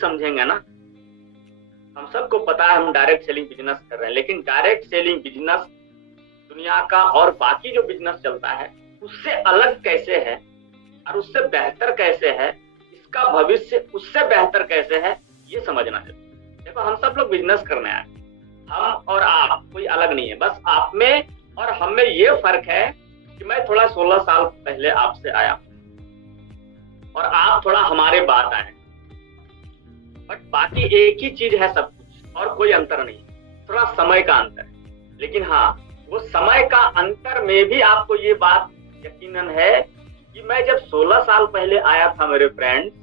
समझेंगे ना, हम सबको पता है हम डायरेक्ट सेलिंग बिजनेस कर रहे हैं, लेकिन डायरेक्ट सेलिंग बिजनेस दुनिया का और बाकी जो बिजनेस चलता है उससे अलग कैसे है और उससे बेहतर कैसे है, इसका भविष्य उससे बेहतर कैसे है, ये समझना चाहिए। देखो हम सब लोग बिजनेस करने आए, हम और आप कोई अलग नहीं है, बस आप में और हम में ये फर्क है कि मैं थोड़ा 16 साल पहले आपसे आया और आप थोड़ा हमारे बाद आए, बट बाकी एक ही चीज है सब कुछ और कोई अंतर नहीं, थोड़ा समय का अंतर है। लेकिन हाँ, वो समय का अंतर में भी आपको ये बात यकीनन है कि मैं जब 16 साल पहले आया था मेरे फ्रेंड्स,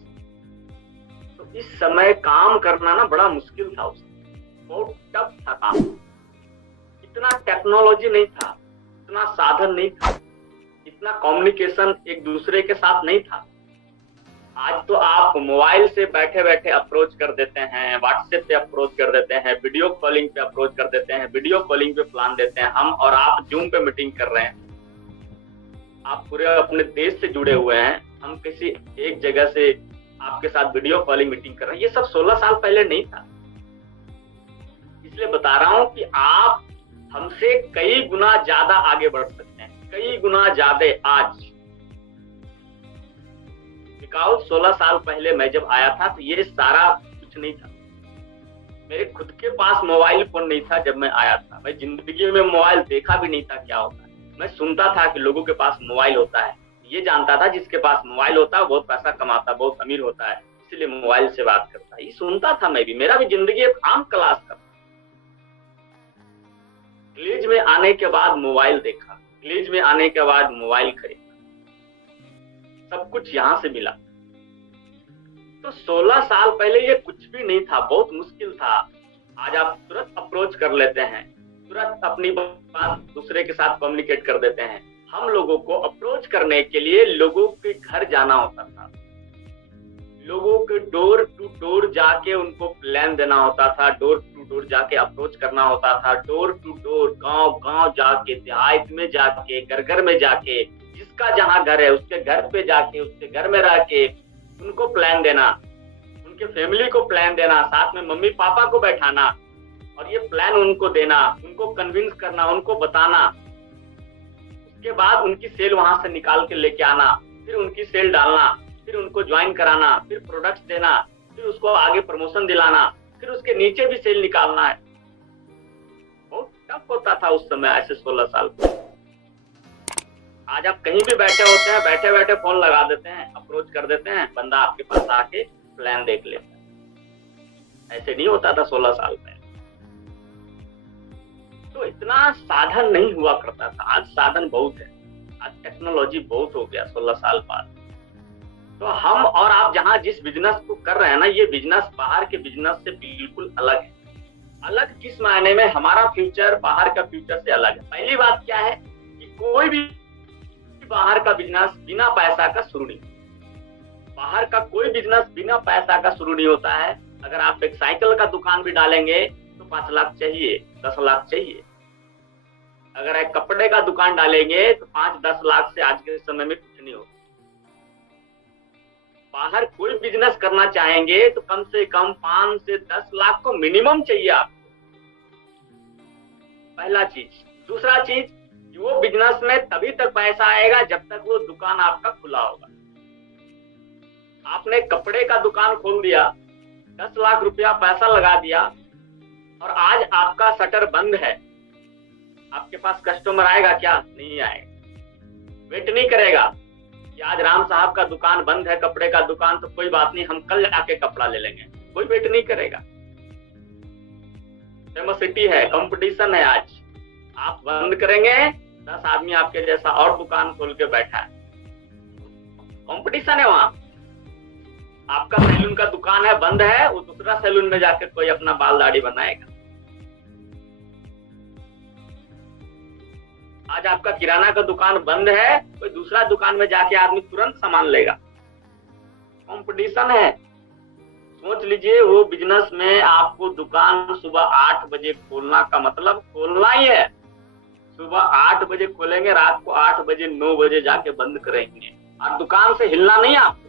तो इस समय काम करना ना बड़ा मुश्किल था, उसमें बहुत टफ था काम। इतना टेक्नोलॉजी नहीं था, इतना साधन नहीं था, इतना कम्युनिकेशन एक दूसरे के साथ नहीं था। आज तो आप मोबाइल से बैठे बैठे अप्रोच कर देते हैं, व्हाट्सएप पे अप्रोच कर देते हैं, वीडियो कॉलिंग पे अप्रोच कर देते हैं, वीडियो कॉलिंग पे प्लान देते हैं। हम और आप जूम पे मीटिंग कर रहे हैं, आप पूरे अपने देश से जुड़े हुए हैं, हम किसी एक जगह से आपके साथ वीडियो कॉलिंग मीटिंग कर रहे हैं। ये सब 16 साल पहले नहीं था। इसलिए बता रहा हूं कि आप हमसे कई गुना ज्यादा आगे बढ़ सकते हैं, कई गुना ज्यादा आज। बिकॉज 16 साल पहले मैं जब आया था तो ये सारा कुछ नहीं था। मेरे खुद के पास मोबाइल फोन नहीं था जब मैं आया था। मैं जिंदगी में मोबाइल देखा भी नहीं था क्या होता है। मैं सुनता था कि लोगों के पास मोबाइल होता है, ये जानता था जिसके पास मोबाइल होता है बहुत पैसा कमाता, बहुत अमीर होता है, इसलिए मोबाइल से बात करता है। ये सुनता था मैं भी, मेरा भी जिंदगी एक आम क्लास था। विलेज में आने के बाद मोबाइल देखा, विलेज में आने के बाद मोबाइल खरीदा, सब कुछ यहाँ से मिला। तो 16 साल पहले ये कुछ भी नहीं था, बहुत मुश्किल था। आज आप तुरंत अप्रोच कर लेते हैं, तुरंत अपनी बात दूसरे के साथ कम्युनिकेट कर देते हैं। हम लोगों को अप्रोच करने के लिए लोगों के घर जाना होता था, लोगों के डोर टू डोर जाके उनको प्लान देना होता था, डोर टू डोर जाके अप्रोच करना होता था, डोर टू डोर, गांव गांव जाके, देहात में जाके, घर घर में जाके, जिसका जहां घर है उसके घर पे जाके, उसके घर में रह के उनको प्लान देना, उनके फैमिली को प्लान देना, साथ में मम्मी पापा को बैठाना और ये प्लान उनको देना, उनको कन्विंस करना, उनको बताना। उसके बाद उनकी सेल वहां से निकाल के लेके आना, फिर उनकी सेल डालना, फिर उनको ज्वाइन कराना, फिर प्रोडक्ट्स देना, फिर उसको आगे प्रमोशन दिलाना, फिर उसके नीचे भी सेल निकालना है। बहुत टफ होता था उस समय, ऐसे 16 साल। आज आप कहीं भी बैठे होते हैं, बैठे बैठे फोन लगा देते हैं, अप्रोच कर देते हैं, बंदा आपके पास आके प्लान देख लेता है। ऐसे नहीं होता था 16 साल पहले। तो इतना साधन नहीं हुआ करता था, आज साधन बहुत है, आज टेक्नोलॉजी बहुत हो गया 16 साल बाद। तो हम और आप जहां जिस बिजनेस को कर रहे हैं ना, ये बिजनेस बाहर के बिजनेस से बिल्कुल अलग है। अलग किस मायने में? हमारा फ्यूचर बाहर का फ्यूचर से अलग है। पहली बात क्या है कि कोई भी बाहर का बिजनेस बिना पैसा का शुरू नहीं, बाहर का कोई बिजनेस बिना पैसा का शुरू नहीं होता है। अगर आप एक साइकिल का दुकान भी डालेंगे तो 5 लाख चाहिए, 10 लाख चाहिए। अगर एक कपड़े का दुकान डालेंगे तो 5-10 लाख से आज के समय में कुछ नहीं होगा। बाहर कोई बिजनेस करना चाहेंगे तो कम से कम 5 से 10 लाख को मिनिमम चाहिए आपको, पहला चीज। दूसरा चीज, वो बिजनेस में तभी तक पैसा आएगा जब तक वो दुकान आपका खुला होगा। आपने कपड़े का दुकान खोल दिया, 10 लाख रुपया पैसा लगा दिया और आज आपका शटर बंद है, आपके पास कस्टमर आएगा क्या? नहीं आएगा। वेट नहीं करेगा कि आज राम साहब का दुकान बंद है, कपड़े का दुकान, तो कोई बात नहीं, हम कल जाके कपड़ा ले लेंगे। कोई वेट नहीं करेगा। फेमसिटी है, कंपटीशन है। आज आप बंद करेंगे, 10 आदमी आपके जैसा और दुकान खोल के बैठा है, कंपटीशन है वहां। आपका सैलून का दुकान है, बंद है, वो दूसरा सैलून में जाके कोई अपना बाल दाढ़ी बनाएगा। आज आपका किराना का दुकान बंद है, कोई दूसरा दुकान में जाके आदमी तुरंत सामान लेगा। कंपटीशन है। सोच लीजिए, वो बिजनेस में आपको दुकान सुबह 8 बजे खोलना का मतलब खोलना ही है। सुबह 8 बजे खोलेंगे, रात को 8 बजे 9 बजे जाके बंद करेंगे और दुकान से हिलना नहीं आपको।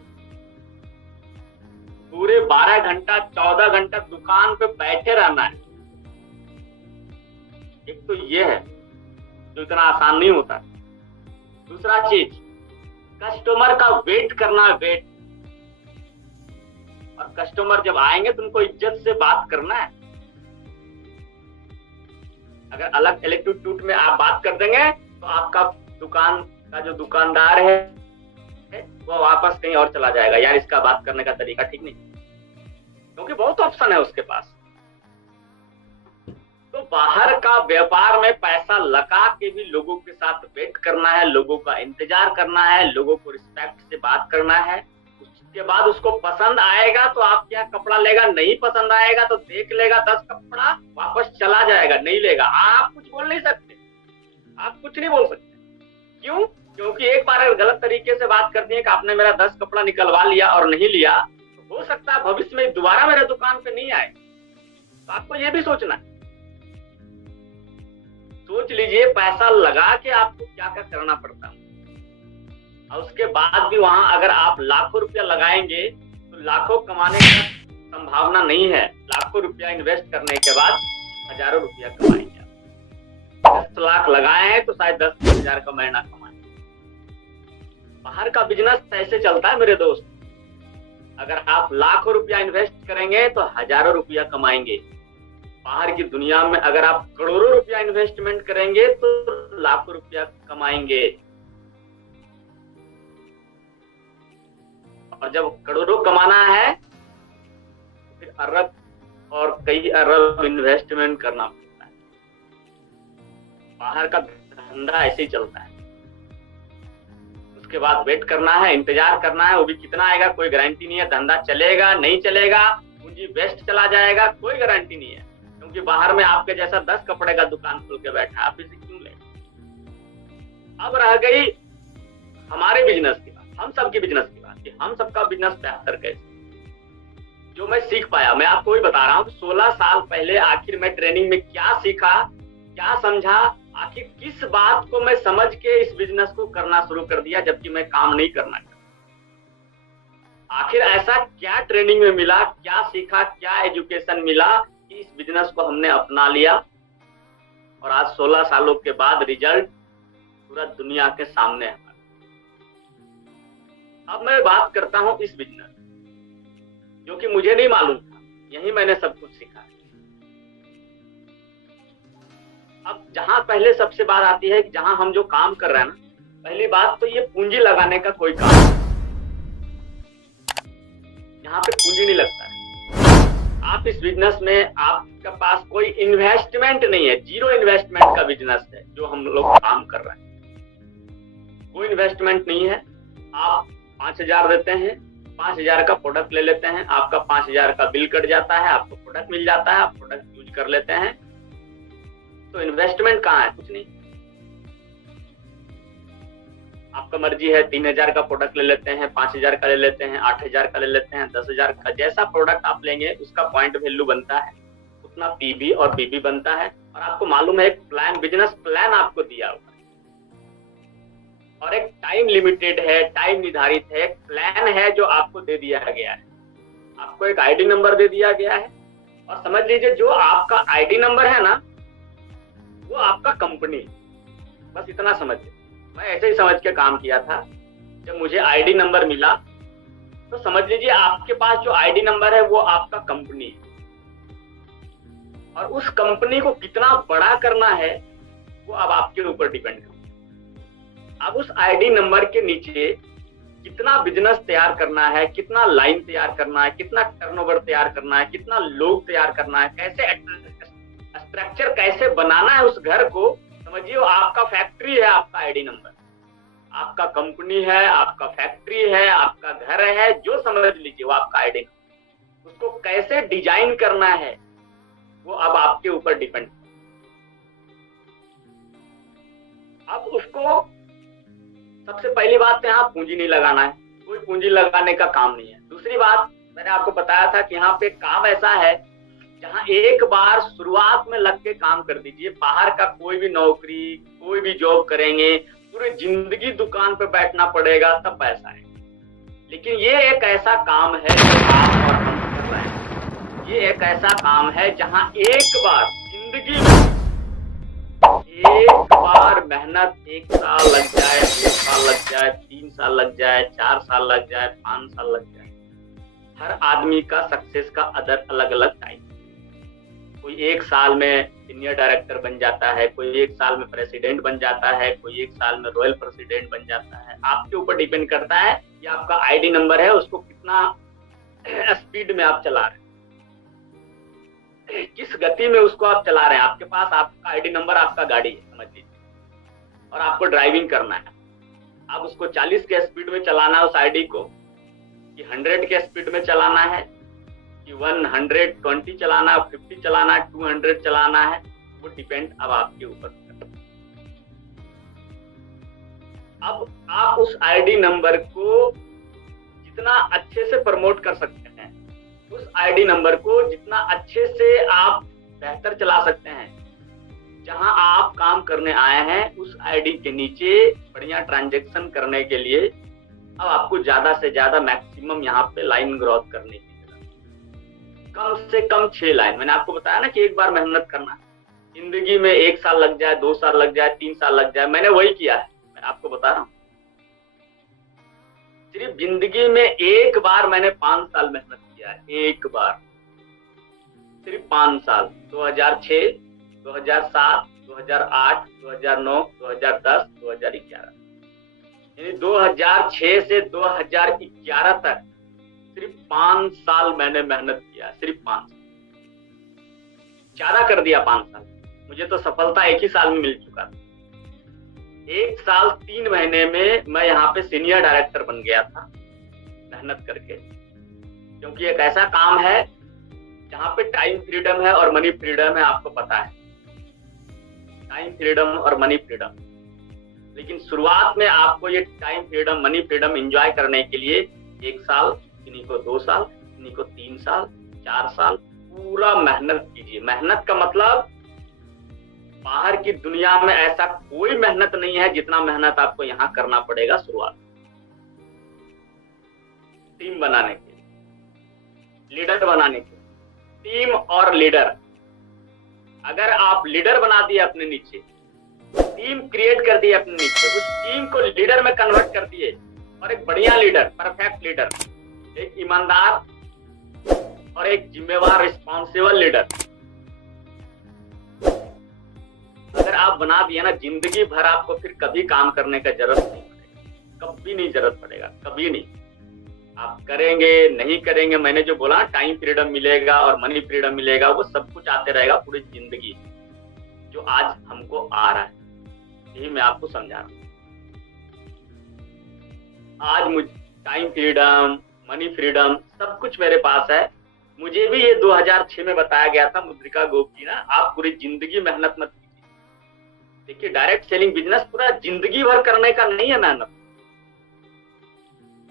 पूरे 12 घंटा 14 घंटा दुकान पे बैठे रहना है। एक तो ये है जो इतना आसान नहीं होता। दूसरा चीज, कस्टमर का वेट करना है, वेट। और कस्टमर जब आएंगे तुमको इज्जत से बात करना है। अगर अलग एटीट्यूड में आप बात कर देंगे तो आपका दुकान का जो दुकानदार है वो वापस कहीं और चला जाएगा, यार इसका बात करने का तरीका ठीक नहीं, क्योंकि बहुत ऑप्शन है उसके पास। तो बाहर का व्यापार में पैसा लगा के भी लोगों के साथ वेट करना है, लोगों का इंतजार करना है, लोगों को रिस्पेक्ट से बात करना है। उसके बाद उसको पसंद आएगा तो आपके यहाँ कपड़ा लेगा, नहीं पसंद आएगा तो देख लेगा 10 कपड़ा, वापस चला जाएगा, नहीं लेगा। आप कुछ बोल नहीं सकते, आप कुछ नहीं बोल सकते। क्यों? क्योंकि एक बार अगर गलत तरीके से बात कर दिए कि आपने मेरा 10 कपड़ा निकलवा लिया और नहीं लिया, तो हो सकता है भविष्य में दोबारा मेरे दुकान पे नहीं आए। तो आपको ये भी सोचना है। सोच लीजिए पैसा लगा के आपको क्या क्या करना पड़ता है, और उसके बाद भी वहां अगर आप लाखों रुपया लगाएंगे तो लाखों कमाने की संभावना नहीं है। लाखों रुपया इन्वेस्ट करने के बाद हजारों रुपया कमाएंगे। 10 लाख लगाए हैं तो शायद 10,000 का महीना कमाएंगे। बाहर का बिजनेस ऐसे चलता है मेरे दोस्त। अगर आप लाखों रुपया इन्वेस्ट करेंगे तो हजारों रुपया कमाएंगे। बाहर की दुनिया में अगर आप करोड़ों रुपया इन्वेस्टमेंट करेंगे तो लाखों रुपया कमाएंगे। और जब करोड़ों कमाना है फिर अरब और कई अरब इन्वेस्टमेंट करना पड़ता है। बाहर का धंधा ऐसे ही चलता है। उसके बाद वेट करना है, इंतजार करना है, वो भी कितना आएगा कोई गारंटी नहीं है। धंधा चलेगा नहीं चलेगा, पूंजी वेस्ट चला जाएगा, कोई गारंटी नहीं है। क्योंकि बाहर में आपके जैसा 10 कपड़े का दुकान खोल के बैठा, आप इसे क्यों ले। अब रह गई हमारे बिजनेस की बात, हम सबकी बिजनेस की बात कि हम सबका बिजनेस बेहतर कैसे। जो मैं सीख पाया, मैं आपको ही बता रहा हूँ। 16 साल पहले आखिर मैं ट्रेनिंग में क्या सीखा, क्या समझा, आखिर किस बात को मैं समझ के इस बिजनेस को करना शुरू कर दिया जबकि मैं काम नहीं करना चाहता। आखिर ऐसा क्या ट्रेनिंग में मिला, क्या सीखा, क्या एजुकेशन मिला कि इस बिजनेस को हमने अपना लिया और आज 16 सालों के बाद रिजल्ट पूरा दुनिया के सामने है। अब मैं बात करता हूं इस बिजनेस जो कि मुझे नहीं मालूम था, यही मैंने सब कुछ सीखा। अब जहां पहले सबसे बात आती है कि जहां हम जो काम कर रहे हैं ना, पहली बात तो ये पूंजी लगाने का कोई काम, यहाँ पे पूंजी नहीं लगता है। आप इस बिजनेस में आपके पास कोई इन्वेस्टमेंट नहीं है, जीरो इन्वेस्टमेंट का बिजनेस है जो हम लोग काम कर रहे हैं। कोई इन्वेस्टमेंट नहीं है। आप 5,000 देते हैं, 5,000 का प्रोडक्ट ले लेते हैं, आपका 5,000 का बिल कट जाता है, आपको प्रोडक्ट मिल जाता है, आप प्रोडक्ट यूज कर लेते हैं। तो इन्वेस्टमेंट कहाँ है? कुछ नहीं। आपका मर्जी है, 3,000 का प्रोडक्ट ले लेते हैं, 5,000 का ले लेते हैं, 8,000 का ले लेते हैं, 10,000 का। जैसा प्रोडक्ट आप लेंगे उसका पॉइंट वैल्यू बनता है, उतना पीबी और बीबी बनता है। और आपको मालूम है एक प्लान, बिजनेस प्लान आपको दिया हुआ है और एक टाइम लिमिटेड है, टाइम निर्धारित है, एक प्लान है जो आपको दे दिया गया है। आपको एक आईडी नंबर दे दिया गया है और समझ लीजिए जो आपका आईडी नंबर है ना, वो आपका कंपनी। बस इतना समझिए। मैं ऐसे ही समझ के काम किया था। जब मुझे आईडी नंबर मिला तो समझ लीजिए आपके पास जो आईडी नंबर है वो आपका कंपनी है और उस कंपनी को कितना बड़ा करना है वो अब आपके ऊपर डिपेंड करता है। अब उस आईडी नंबर के नीचे कितना बिजनेस तैयार करना है, कितना लाइन तैयार करना है, कितना टर्नओवर तैयार करना है, कितना लोग तैयार करना है, कैसे स्ट्रक्चर कैसे बनाना है उस घर को। समझिए वो आपका फैक्ट्री है, आपका आईडी नंबर आपका कंपनी है, आपका फैक्ट्री है, आपका घर है, जो समझ लीजिए वो आपका आईडी नंबर। उसको कैसे डिजाइन करना है वो अब आपके ऊपर डिपेंड। अब उसको सबसे पहली बात तो यहाँ पूंजी नहीं लगाना है, कोई पूंजी लगाने का काम नहीं है। दूसरी बात मैंने आपको बताया था कि यहाँ पे काम ऐसा है जहाँ एक बार शुरुआत में लग के काम कर दीजिए। बाहर का कोई भी नौकरी, कोई भी जॉब करेंगे, पूरी जिंदगी दुकान पे बैठना पड़ेगा तब पैसा है। लेकिन ये एक ऐसा काम है जो आप और हम कर रहे हैं। ये एक ऐसा काम है जहां एक बार जिंदगी में, एक बार मेहनत, 1 साल लग जाए, 2 साल लग जाए, 3 साल लग जाए, 4 साल लग जाए, 5 साल लग जाए, हर आदमी का सक्सेस का अलग अलग टाइम। कोई 1 साल में सीनियर डायरेक्टर बन जाता है, कोई 1 साल में प्रेसिडेंट बन जाता है, कोई 1 साल में रॉयल प्रेसिडेंट बन जाता है। आपके ऊपर डिपेंड करता है कि आपका आईडी नंबर है, उसको कितना स्पीड में आप चला रहे हैं, किस गति में उसको आप चला रहे हैं। आपके पास आपका आईडी नंबर, आपका गाड़ी है समझ लीजिए, और आपको ड्राइविंग करना है। आप उसको 40 के स्पीड में चलाना है उस आईडी को, कि 100 के स्पीड में चलाना है, कि 120 चलाना है, 50 चलाना है, 200 चलाना है, वो डिपेंड अब आपके ऊपर। अब आप उस आईडी नंबर को जितना अच्छे से प्रमोट कर सकते हैं, उस आईडी नंबर को जितना अच्छे से आप बेहतर चला सकते हैं, जहां आप काम करने आए हैं उस आईडी के नीचे बढ़िया ट्रांजैक्शन करने के लिए अब आपको ज्यादा से ज्यादा मैक्सिमम यहाँ पे लाइन ग्रोथ करने की जरूरत, कम से कम 6 लाइन। मैंने आपको बताया ना कि एक बार मेहनत करना है, जिंदगी में 1 साल लग जाए, 2 साल लग जाए, 3 साल लग जाए, मैंने वही किया है। मैं आपको बता रहा हूँ, सिर्फ जिंदगी में एक बार मैंने 5 साल मेहनत किया है, एक बार, सिर्फ 5 साल। 2006, 2007, 2008, 2009, 2010, 2011, यानी 2006 से 2011 तक सिर्फ 5 साल मैंने मेहनत किया, सिर्फ 5 साल। ज्यादा कर दिया 5 साल, मुझे तो सफलता एक ही साल में मिल चुका था। 1 साल 3 महीने में मैं यहाँ पे सीनियर डायरेक्टर बन गया था मेहनत करके, क्योंकि एक ऐसा काम है जहाँ पे टाइम फ्रीडम है और मनी फ्रीडम है। आपको पता है, टाइम फ्रीडम और मनी फ्रीडम, लेकिन शुरुआत में आपको ये time freedom, money freedom enjoy करने के लिए 1 साल, किन्हीं को 2 साल, किन्हीं को 3 साल, 4 साल पूरा मेहनत कीजिए। मेहनत का मतलब बाहर की दुनिया में ऐसा कोई मेहनत नहीं है जितना मेहनत आपको यहाँ करना पड़ेगा शुरुआत। टीम बनाने के लिए, लीडर बनाने के लिए, टीम और लीडर। अगर आप लीडर बना दिए अपने नीचे, टीम क्रिएट कर दिए अपने नीचे, उस टीम को लीडर में कन्वर्ट कर दिए, और एक बढ़िया लीडर, परफेक्ट लीडर, एक ईमानदार और एक जिम्मेवार रिस्पॉन्सिबल लीडर अगर आप बना दिए ना, जिंदगी भर आपको फिर कभी काम करने का जरूरत नहीं पड़ेगा, कभी नहीं जरूरत पड़ेगा, कभी नहीं। आप करेंगे नहीं करेंगे, मैंने जो बोला टाइम फ्रीडम मिलेगा और मनी फ्रीडम मिलेगा, वो सब कुछ आते रहेगा पूरी जिंदगी, जो आज हमको आ रहा है। यही मैं आपको समझा रहा हूँ। आज मुझे टाइम फ्रीडम, मनी फ्रीडम सब कुछ मेरे पास है। मुझे भी ये 2006 में बताया गया था, मुद्रिका गोप जी ना, आप पूरी जिंदगी मेहनत मत कीजिए। देखिए, डायरेक्ट सेलिंग बिजनेस पूरा जिंदगी भर करने का नहीं है मेहनत,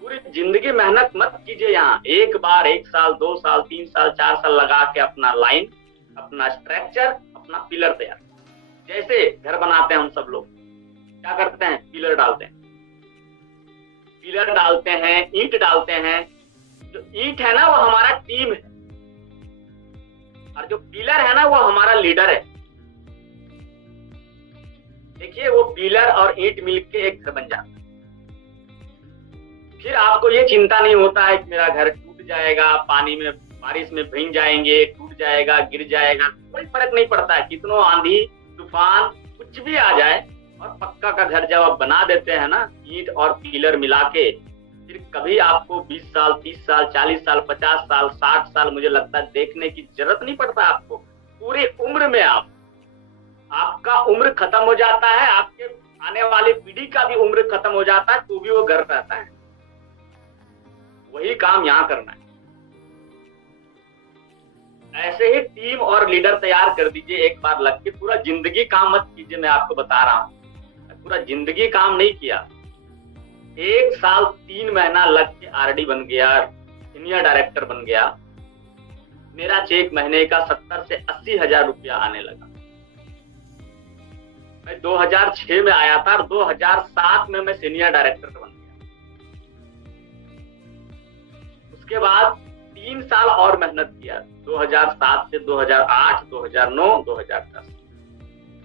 पूरी जिंदगी मेहनत मत कीजिए। यहाँ एक बार 1 साल, 2 साल, 3 साल, 4 साल लगा के अपना लाइन, अपना स्ट्रक्चर, अपना पिलर तैयार। जैसे घर बनाते हैं हम सब लोग, क्या करते हैं, पिलर डालते हैं, पिलर डालते हैं, ईंट डालते हैं। जो ईंट है ना वो हमारा टीम है, और जो पिलर है ना वो हमारा लीडर है। देखिए, वो पिलर और ईंट मिलके एक घर बन जाता है। फिर आपको ये चिंता नहीं होता है कि मेरा घर टूट जाएगा, पानी में, बारिश में भीग जाएंगे, टूट जाएगा, गिर जाएगा, कोई फर्क नहीं पड़ता है। कितनों आंधी तूफान कुछ भी आ जाए, और पक्का का घर जब आप बना देते हैं ना, ईंट और पिलर मिला के, फिर कभी आपको 20 साल, 30 साल, 40 साल, 50 साल, 60 साल, मुझे लगता है देखने की जरूरत नहीं पड़ता आपको। पूरी उम्र में आपका उम्र खत्म हो जाता है, आपके आने वाली पीढ़ी का भी उम्र खत्म हो जाता है, तो भी वो घर रहता है। वही काम यहाँ करना है। ऐसे ही टीम और लीडर तैयार कर दीजिए एक बार लग के। पूरा जिंदगी काम मत कीजिए, मैं आपको बता रहा हूँ, पूरा जिंदगी काम नहीं किया। 1 साल 3 महीना लग के आरडी बन गया, सीनियर डायरेक्टर बन गया, मेरा चेक महीने का 70 से 80 हजार रुपया आने लगा। मैं 2006 में आया था और 2007 में मैं सीनियर डायरेक्टर बन गया। उसके बाद 3 साल और मेहनत किया, 2007 से 2008, 2009, 2010,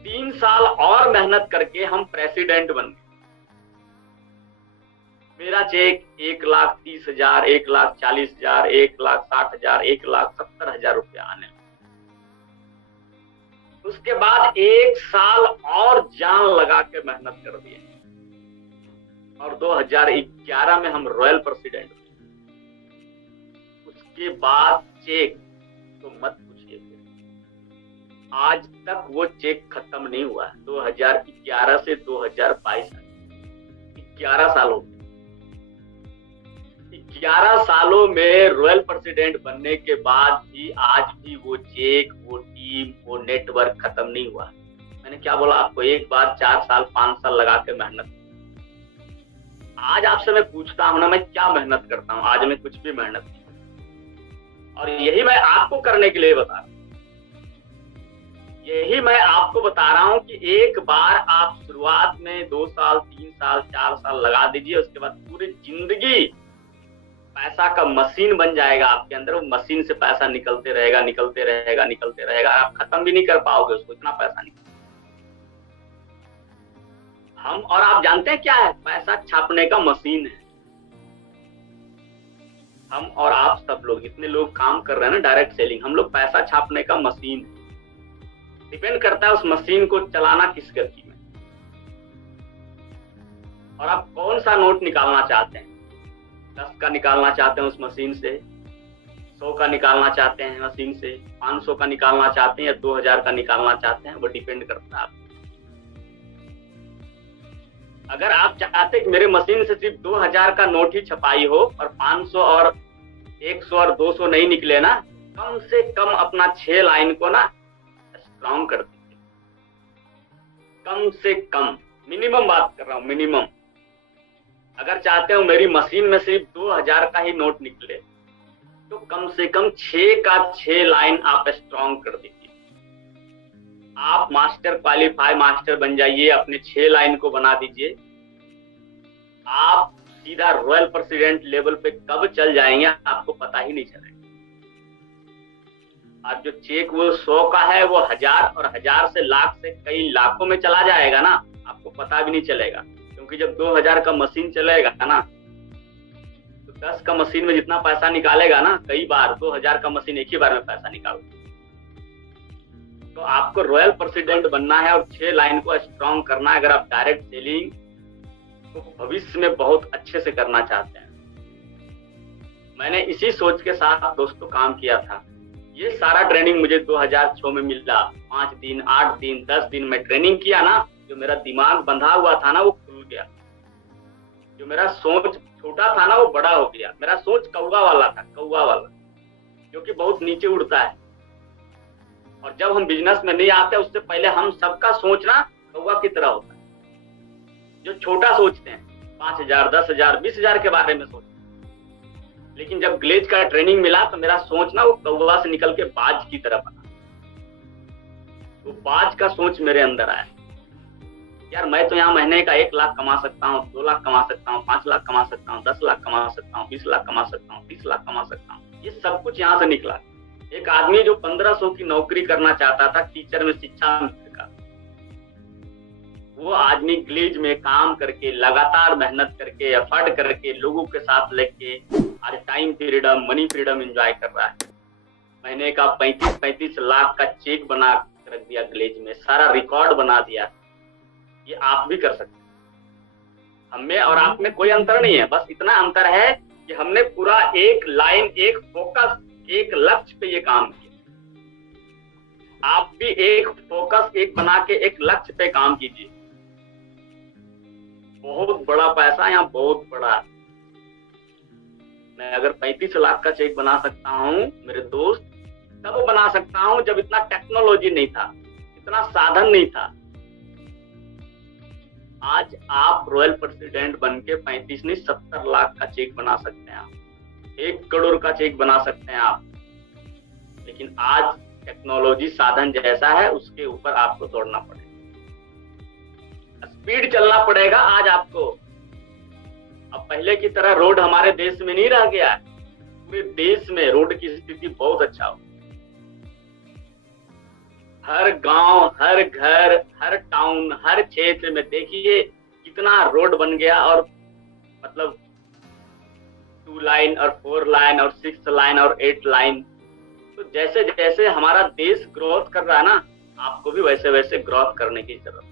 3 साल और मेहनत करके हम प्रेसिडेंट बन गए। मेरा चेक 1,30,000, 1,40,000, 1,60,000, 1,70,000 रुपया आने लगा। उसके बाद 1 साल और जान लगा के मेहनत कर दिए और 2011 में हम रॉयल प्रेसिडेंट हुए। उसके बाद चेक तो मत पूछिए, आज तक वो चेक खत्म नहीं हुआ। 2011 से 2022 11 साल हो गए। 11 सालों में रॉयल प्रेसिडेंट बनने के बाद भी आज भी वो चेक, वो टीम, वो नेटवर्क खत्म नहीं हुआ। मैंने क्या बोला आपको, एक बार 4 साल 5 साल लगा के मेहनत। आज आपसे मैं पूछता हूं ना, मैं क्या मेहनत करता हूं? आज मैं कुछ भी मेहनत नहीं, और यही मैं आपको करने के लिए बता रहा हूं। यही मैं आपको बता रहा हूं कि एक बार आप शुरुआत में 2 साल 3 साल 4 साल लगा दीजिए, उसके बाद पूरी जिंदगी पैसा का मशीन बन जाएगा आपके अंदर। वो मशीन से पैसा निकलते रहेगा, निकलते रहेगा, निकलते रहेगा, आप खत्म भी नहीं कर पाओगे उसको, इतना पैसा निकल। हम और आप जानते हैं क्या है? पैसा छापने का मशीन है। हम और आप सब लोग, इतने लोग काम कर रहे हैं ना डायरेक्ट सेलिंग, हम लोग पैसा छापने का मशीन है। डिपेंड करता है उस मशीन को चलाना किस गति में, और आप कौन सा नोट निकालना चाहते हैं। 10 का निकालना चाहते हैं उस मशीन से, 100 का निकालना चाहते हैं मशीन से, 500 का निकालना चाहते हैं या 2000 का निकालना चाहते हैं, वो डिपेंड करता है। अगर आप चाहते कि मेरे मशीन से सिर्फ 2000 का नोट ही छपाई हो और 500 और 100 और 200 नहीं निकले ना, कम से कम अपना 6 लाइन को ना स्ट्रॉन्ग कर दीजिए। कम से कम, मिनिमम बात कर रहा हूं, मिनिमम। अगर चाहते हो मेरी मशीन में सिर्फ 2000 का ही नोट निकले, तो कम से कम 6 का 6 लाइन आप स्ट्रॉन्ग कर दीजिए। आप मास्टर क्वालिफाई मास्टर बन जाइए, अपने 6 लाइन को बना दीजिए। आप सीधा रॉयल प्रेसिडेंट लेवल पे कब चल जाएंगे आपको पता ही नहीं चलेगा। आज जो चेक वो 100 का है, वो 1000 और 1000 से लाख से कई लाखों में चला जाएगा ना, आपको पता भी नहीं चलेगा। क्योंकि जब 2000 का मशीन चलेगा ना, तो 10 का मशीन में जितना पैसा निकालेगा ना, कई बार 2000 का मशीन एक ही बार में पैसा निकालेगा। तो आपको रॉयल प्रेसिडेंट बनना है और 6 लाइन को स्ट्रॉन्ग करना है। अगर आप डायरेक्ट सेलिंग को भविष्य में बहुत अच्छे से करना चाहते हैं। मैंने इसी सोच के साथ दोस्तों काम किया था। ये सारा ट्रेनिंग मुझे 2006 में मिला। 5 दिन, 8 दिन, 10 दिन में ट्रेनिंग किया ना, जो मेरा दिमाग बंधा हुआ था ना, वो खुल गया। जो मेरा सोच छोटा था ना, वो बड़ा हो गया। मेरा सोच कौवा वाला था, कौवा वाला, जो कि बहुत नीचे उड़ता है। और जब हम बिजनेस में नहीं आते, उससे पहले हम सबका सोचना कौवा की तरह होता है, जो छोटा सोचते हैं, 5000, 10,000, 20,000 के बारे में सोचते हैं। लेकिन जब ग्लेज का ट्रेनिंग मिला, तो मेरा सोच ना वो कौवा से निकल के बाज की तरह बना। वो बाज का सोच मेरे अंदर आया, यार मैं तो यहाँ महीने का 1 लाख कमा सकता हूँ, 2 लाख कमा सकता हूँ, 5 लाख कमा सकता हूँ, 10 लाख कमा सकता हूँ, 20 लाख कमा सकता हूँ, 30 लाख कमा सकता हूँ। ये सब कुछ यहाँ से निकला। एक आदमी जो 1500 की नौकरी करना चाहता था टीचर में, शिक्षा मित्र का, वो आदमी ग्लेज में काम करके, लगातार मेहनत करके, एफर्ट करके, लोगों के साथ लेके आज time freedom, money freedom enjoy कर रहा है। महीने का 35 लाख का चेक बना रख दिया ग्लेज में, सारा रिकॉर्ड बना दिया। ये आप भी कर सकते हैं। हमें और आप में कोई अंतर नहीं है, बस इतना अंतर है कि हमने पूरा एक लाइन, एक फोकस, एक लक्ष्य पे ये काम किया। आप भी एक फोकस, एक बना के एक लक्ष्य पे काम कीजिए। बहुत बड़ा पैसा यहाँ, बहुत बड़ा। मैं अगर 35 लाख का चेक बना सकता हूँ मेरे दोस्त, तब बना सकता हूँ जब इतना टेक्नोलॉजी नहीं था, इतना साधन नहीं था। आज आप रॉयल प्रेसिडेंट बन के 35 नहीं 70 लाख का चेक बना सकते हैं आप, 1 करोड़ का चेक बना सकते हैं आप। लेकिन आज टेक्नोलॉजी साधन जैसा है, उसके ऊपर आपको दौड़ना पड़ेगा, स्पीड चलना पड़ेगा आज आपको। अब पहले की तरह रोड हमारे देश में नहीं रह गया है। पूरे देश में रोड की स्थिति बहुत अच्छा हो। हर गांव, हर घर, हर टाउन, हर क्षेत्र में देखिए कितना रोड बन गया, और मतलब 2 लाइन और 4 लाइन और 6 लाइन और 8 लाइन। तो जैसे जैसे हमारा देश ग्रोथ कर रहा है ना, आपको भी वैसे वैसे ग्रोथ करने की जरूरत है।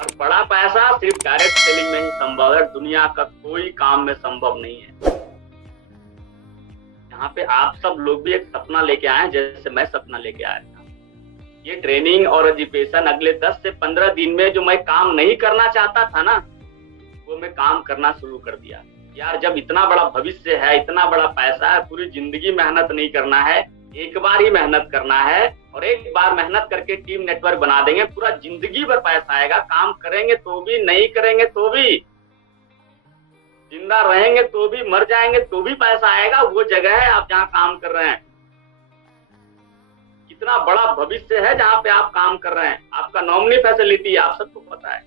और बड़ा पैसा सिर्फ डायरेक्ट सेलिंग में ही संभव है, दुनिया का कोई काम में संभव नहीं है। यहाँ पे आप सब लोग भी एक सपना लेके आए हैं, जैसे मैं सपना लेके आया था। ये ट्रेनिंग और एजुकेशन अगले 10 से 15 दिन में जो मैं काम नहीं करना चाहता था ना, वो मैं काम करना शुरू कर दिया। यार जब इतना बड़ा भविष्य है, इतना बड़ा पैसा है, पूरी जिंदगी मेहनत नहीं करना है, एक बार ही मेहनत करना है, और एक बार मेहनत करके टीम नेटवर्क बना देंगे, पूरा जिंदगी भर पैसा आएगा। काम करेंगे तो भी, नहीं करेंगे तो भी, जिंदा रहेंगे तो भी, मर जाएंगे तो भी पैसा आएगा। वो जगह है आप जहाँ काम कर रहे हैं। कितना बड़ा भविष्य है जहाँ पे आप काम कर रहे हैं। आपका नॉमिनी फैसिलिटी आप सबको पता है।